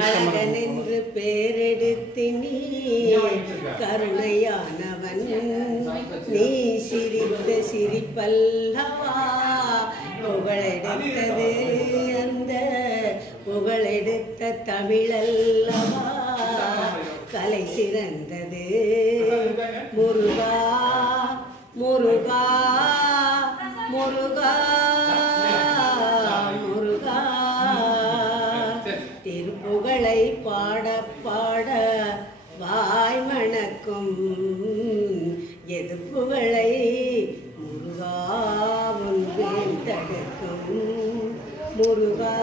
அழகனென்று பேரெடுத்து நீ கருணையானவன் நீ சிரித்த சிரிப்பல்லவா புகழெடுத்தது அந்த புகழெடுத்த தமிழல்லவா கலை சிறந்தது முருகா முருகா முருகா முருகா திருப்புகழை பாட பாட வாய் மணக்கும் எது புகழை முருகா உன் தடுக்கும் முருகா